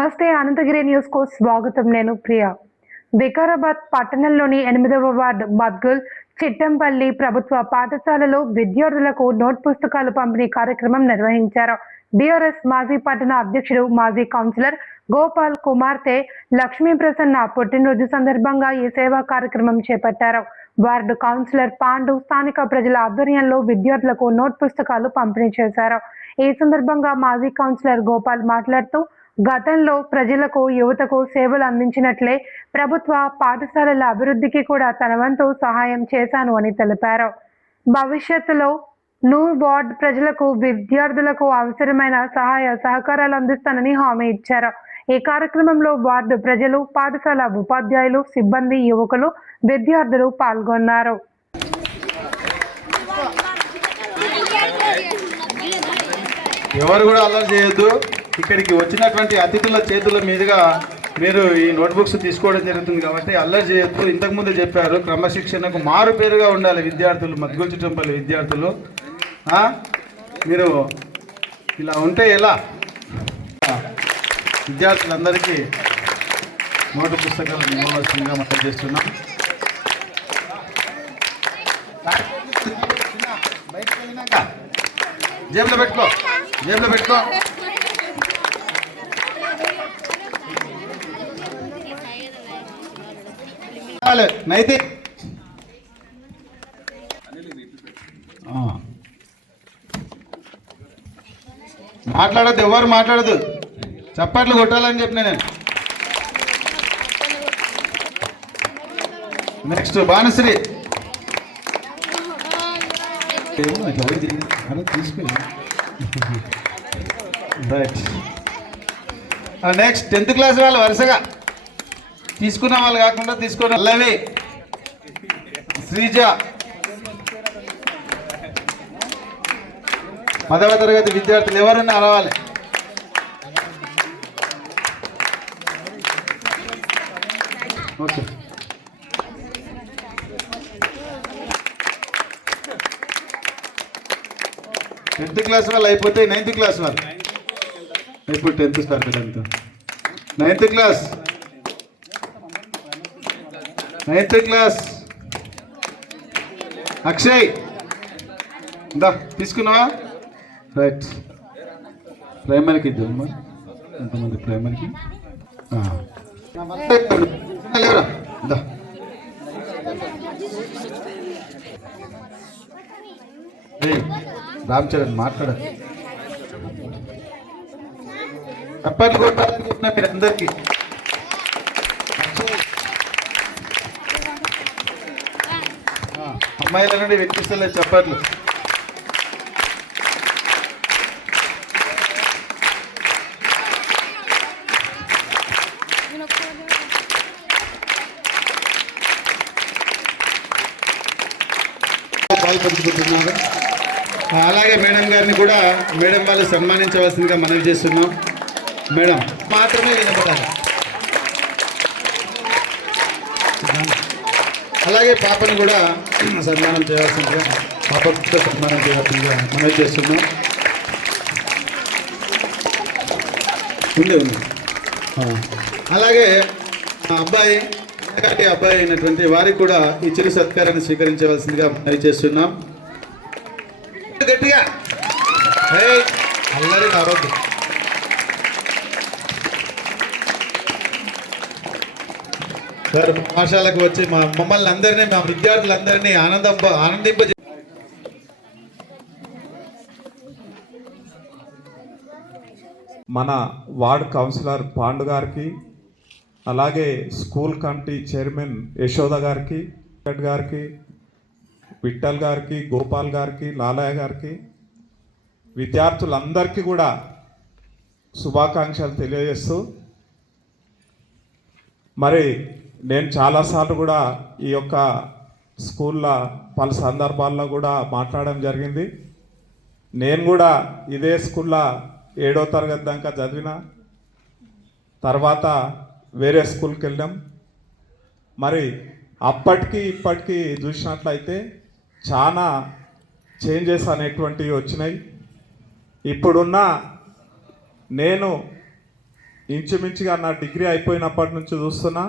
నమస్తే అనంతగిరి న్యూస్ కు స్వాగతం. నేను ప్రియా. వికారాబాద్ పట్టణంలోని 8వ వార్డు మద్గుల్ చిట్టంపల్లి ప్రభుత్వ పాఠశాలలో విద్యార్థులకు నోట్ పుస్తకాలు పంపిణీ కార్యక్రమం నిర్వహించారు. బీఆర్ఎస్ మాజీ పట్టణ అధ్యక్షుడు మాజీ కౌన్సిలర్ గోపాల్ కుమార్తె లక్ష్మీ ప్రసన్న పుట్టినరోజు సందర్భంగా ఈ సేవా కార్యక్రమం చేపట్టారు. వార్డు కౌన్సిలర్ పాండు స్థానిక ప్రజల ఆధ్వర్యంలో విద్యార్థులకు నోట్ పుస్తకాలు పంపిణీ చేశారు. ఈ సందర్భంగా మాజీ కౌన్సిలర్ గోపాల్ మాట్లాడుతూ, గతంలో ప్రజలకు యువతకు సేవలు అందించినట్లే ప్రభుత్వ పాఠశాలల అభివృద్ధికి కూడా తన వంతు సహాయం చేశాను అని తెలిపారు. భవిష్యత్తులో వార్డ్ ప్రజలకు విద్యార్థులకు అవసరమైన సహాయ సహకారాలు అందిస్తానని హామీ ఇచ్చారు. ఈ కార్యక్రమంలో వార్డు ప్రజలు, పాఠశాల ఉపాధ్యాయులు, సిబ్బంది, యువకులు, విద్యార్థులు పాల్గొన్నారు. ఎవరు కూడా అల్లరి చేయొద్దు. ఇక్కడికి వచ్చినటువంటి అతిథుల చేతుల మీదుగా మీరు ఈ నోట్బుక్స్ తీసుకోవడం జరుగుతుంది కాబట్టి అల్లరి చేయొద్దు. ఇంతకుముందు చెప్పారు, క్రమశిక్షణకు మారు పేరుగా ఉండాలి విద్యార్థులు, మద్గుల్ చిట్టంపల్లి విద్యార్థులు. మీరు ఇలా ఉంటే ఎలా? విద్యార్థులందరికీ నోటు పుస్తకాలు ఇవ్వవలసిందిగా మనం చేస్తున్నాం. బయటకు వెళ్ళినాక జేబులో పెట్టుకో. నైతే మాట్లాడద్దు, ఎవరు మాట్లాడదు, చప్పట్లు కొట్టాలని చెప్పిన నేను. నెక్స్ట్ భానుశ్రీ తీసుకుని రైట్. నెక్స్ట్ 10th క్లాస్ వాళ్ళు వరుసగా తీసుకున్న వాళ్ళు కాకుండా తీసుకున్న అల్లవి, శ్రీజ, 10వ తరగతి విద్యార్థులు ఎవరున్నా రావాలి. ఓకే, టెన్త్ క్లాస్ వాళ్ళు అయిపోతే 9th క్లాస్ వాళ్ళు ఇప్పుడు 10th start. 9th class Akshay ఇందా తీసుకున్నావా? రైట్. ప్రైమరీకి ఇద్దామమ్మా. ఎంతమంది ప్రైమరీకి? లేవరా ఇందా. రామ్ చరణ్ మాట్లాడాలి. చప్పట్లు కొట్టాలని చెప్పిన మీరందరికీ. అమ్మాయిల నుండి వినిపిస్తలేదు చప్పట్లు. పాల్పంచుకుంటున్నారు. అలాగే మేడం గారిని కూడా మేడం వాళ్ళు సన్మానించవలసిందిగా మనవి చేస్తున్నాం. మేడం మాత్రమే వినపడాలి. అలాగే పాపను కూడా సన్మానం చేయాల్సిందిగా, పాపకు సన్మానం చేయాల్సిందిగా మనవి చేస్తున్నాం. ఉంది. అలాగే అబ్బాయి అయినటువంటి వారికి కూడా ఈ చిరు సత్కారాన్ని స్వీకరించవలసిందిగా మనవి చేస్తున్నాం. గట్టిగా అల్లరి ఆరోగ్యం. వారు పాఠశాలకు వచ్చి మమ్మల్ని అందరినీ, మా విద్యార్థులందరినీ ఆనందింప మన వార్డ్ కౌన్సిలర్ పాండు గారికి, అలాగే స్కూల్ కమిటీ చైర్మన్ యశోద గారికి, విఠల్ గారికి, గోపాల్ గారికి, లాలయ్య గారికి, విద్యార్థులందరికీ కూడా శుభాకాంక్షలు తెలియజేస్తూ, మరి నేను చాలాసార్లు కూడా ఈ యొక్క స్కూల్లో పలు సందర్భాల్లో కూడా మాట్లాడడం జరిగింది. నేను కూడా ఇదే స్కూల్లో 7వ తరగతి దాకా చదివిన తర్వాత వేరే స్కూల్కి వెళ్ళాం. మరి అప్పటికి ఇప్పటికీ చూసినట్లయితే చాలా చేంజెస్ అనేటువంటివి వచ్చినాయి. ఇప్పుడున్న నేను ఇంచుమించుగా నా డిగ్రీ అయిపోయినప్పటి నుంచి చూస్తున్నా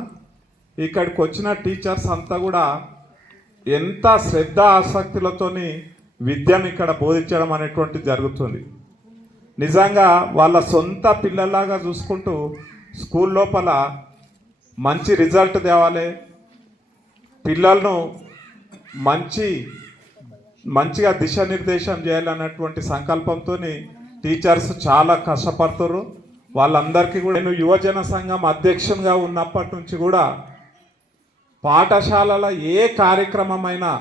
ఇక్కడికి వచ్చిన టీచర్స్ అంతా కూడా ఎంత శ్రద్ధ ఆసక్తులతోని విద్యను ఇక్కడ బోధించడం అనేటువంటిది జరుగుతుంది. నిజంగా వాళ్ళ సొంత పిల్లల్లాగా చూసుకుంటూ స్కూల్ లోపల మంచి రిజల్ట్ తేవాలి, పిల్లలను మంచిగా దిశానిర్దేశం చేయాలన్నటువంటి సంకల్పంతో టీచర్స్ చాలా కష్టపడుతున్నారు. వాళ్ళందరికీ కూడా నేను యువజన సంఘం అధ్యక్షునిగా ఉన్నప్పటి నుంచి కూడా పాఠశాలల ఏ కార్యక్రమమైనా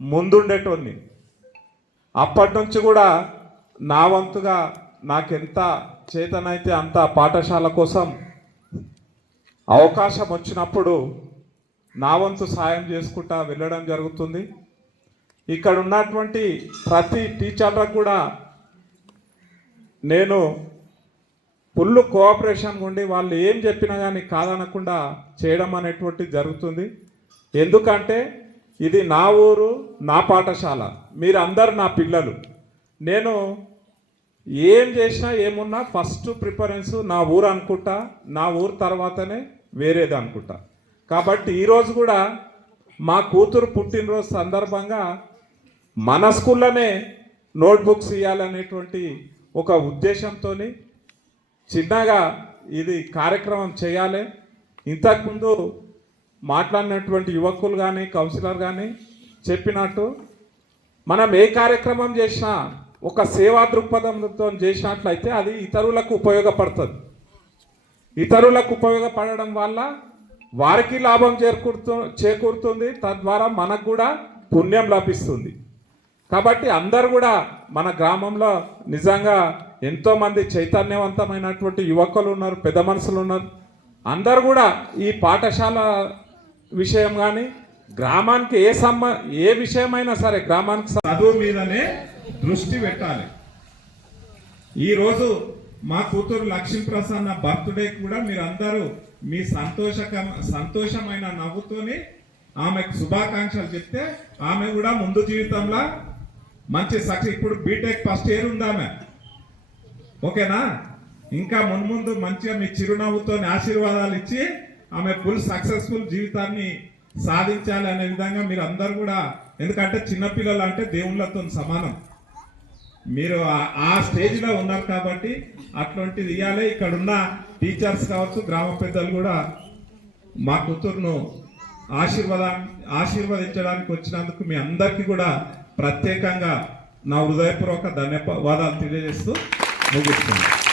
ముందుండేటోన్ని. అప్పటి నుంచి కూడా నా వంతుగా నాకెంత చేతనైతే అంత పాఠశాల కోసం అవకాశం వచ్చినప్పుడు నా వంతు సాయం చేసుకుంటా వెళ్ళడం జరుగుతుంది. ఇక్కడ ఉన్నటువంటి ప్రతి టీచర్లకు కూడా నేను ఫుల్ కోఆపరేషన్ ఉండి వాళ్ళు ఏం చెప్పినా కానీ కాదనకుండా చేయడం అనేటువంటిది జరుగుతుంది. ఎందుకంటే ఇది నా ఊరు, నా పాఠశాల, మీరు అందరు నా పిల్లలు. నేను ఏం చేసినా ఏమున్నా ఫస్ట్ ప్రిఫరెన్స్ నా ఊరు అనుకుంటా, నా ఊరు తర్వాతనే వేరేది అనుకుంటా. కాబట్టి ఈరోజు కూడా మా కూతురు పుట్టినరోజు సందర్భంగా మన స్కూల్లోనే నోట్బుక్స్ ఇవ్వాలనేటువంటి ఒక ఉద్దేశంతో చిన్నగా ఇది కార్యక్రమం చేయాలి. ఇంతకుముందు మాట్లాడినటువంటి యువకులు కానీ కౌన్సిలర్ కానీ చెప్పినట్టు మనం ఏ కార్యక్రమం చేసినా ఒక సేవా దృక్పథంతో చేసినట్లయితే అది ఇతరులకు ఉపయోగపడుతుంది. ఇతరులకు ఉపయోగపడడం వల్ల వారికి లాభం చేకూరుతుంది, తద్వారా మనకు కూడా పుణ్యం లభిస్తుంది. కాబట్టి అందరు కూడా మన గ్రామంలో నిజంగా ఎంతోమంది చైతన్యవంతమైనటువంటి యువకులు ఉన్నారు, పెద్ద మనుషులు ఉన్నారు. అందరు కూడా ఈ పాఠశాల విషయం కానీ గ్రామానికి ఏ విషయమైనా సరే గ్రామానికి చదువు మీదనే దృష్టి పెట్టాలి. ఈరోజు మా కూతురు లక్ష్మీప్రసన్న బర్త్డే కూడా మీరందరూ మీ సంతోషమైన నవ్వుతోని ఆమెకు శుభాకాంక్షలు చెప్తే ఆమె కూడా ముందు జీవితంలో మంచి సక్సెస్, ఇప్పుడు బీటెక్ ఫస్ట్ ఇయర్ ఉంది ఆమె, ఓకేనా? ఇంకా మున్ముందు మంచిగా మీ చిరునవ్వుతో ఆశీర్వాదాలు ఇచ్చి ఆమె ఫుల్ సక్సెస్ఫుల్ జీవితాన్ని సాధించాలి అనే విధంగా మీరు అందరు కూడా, ఎందుకంటే చిన్నపిల్లలు అంటే దేవుళ్ళతో సమానం, మీరు ఆ స్టేజ్లో ఉన్నారు కాబట్టి అట్లాంటిది ఇవ్వాలి. ఇక్కడ ఉన్న టీచర్స్ కావచ్చు, గ్రామ పెద్దలు కూడా మా కూతురును ఆశీర్వదించడానికి వచ్చినందుకు మీ అందరికీ కూడా ప్రత్యేకంగా నా హృదయపూర్వక ధన్యవాదాలు తెలియజేస్తూ ముగిస్తున్నాను.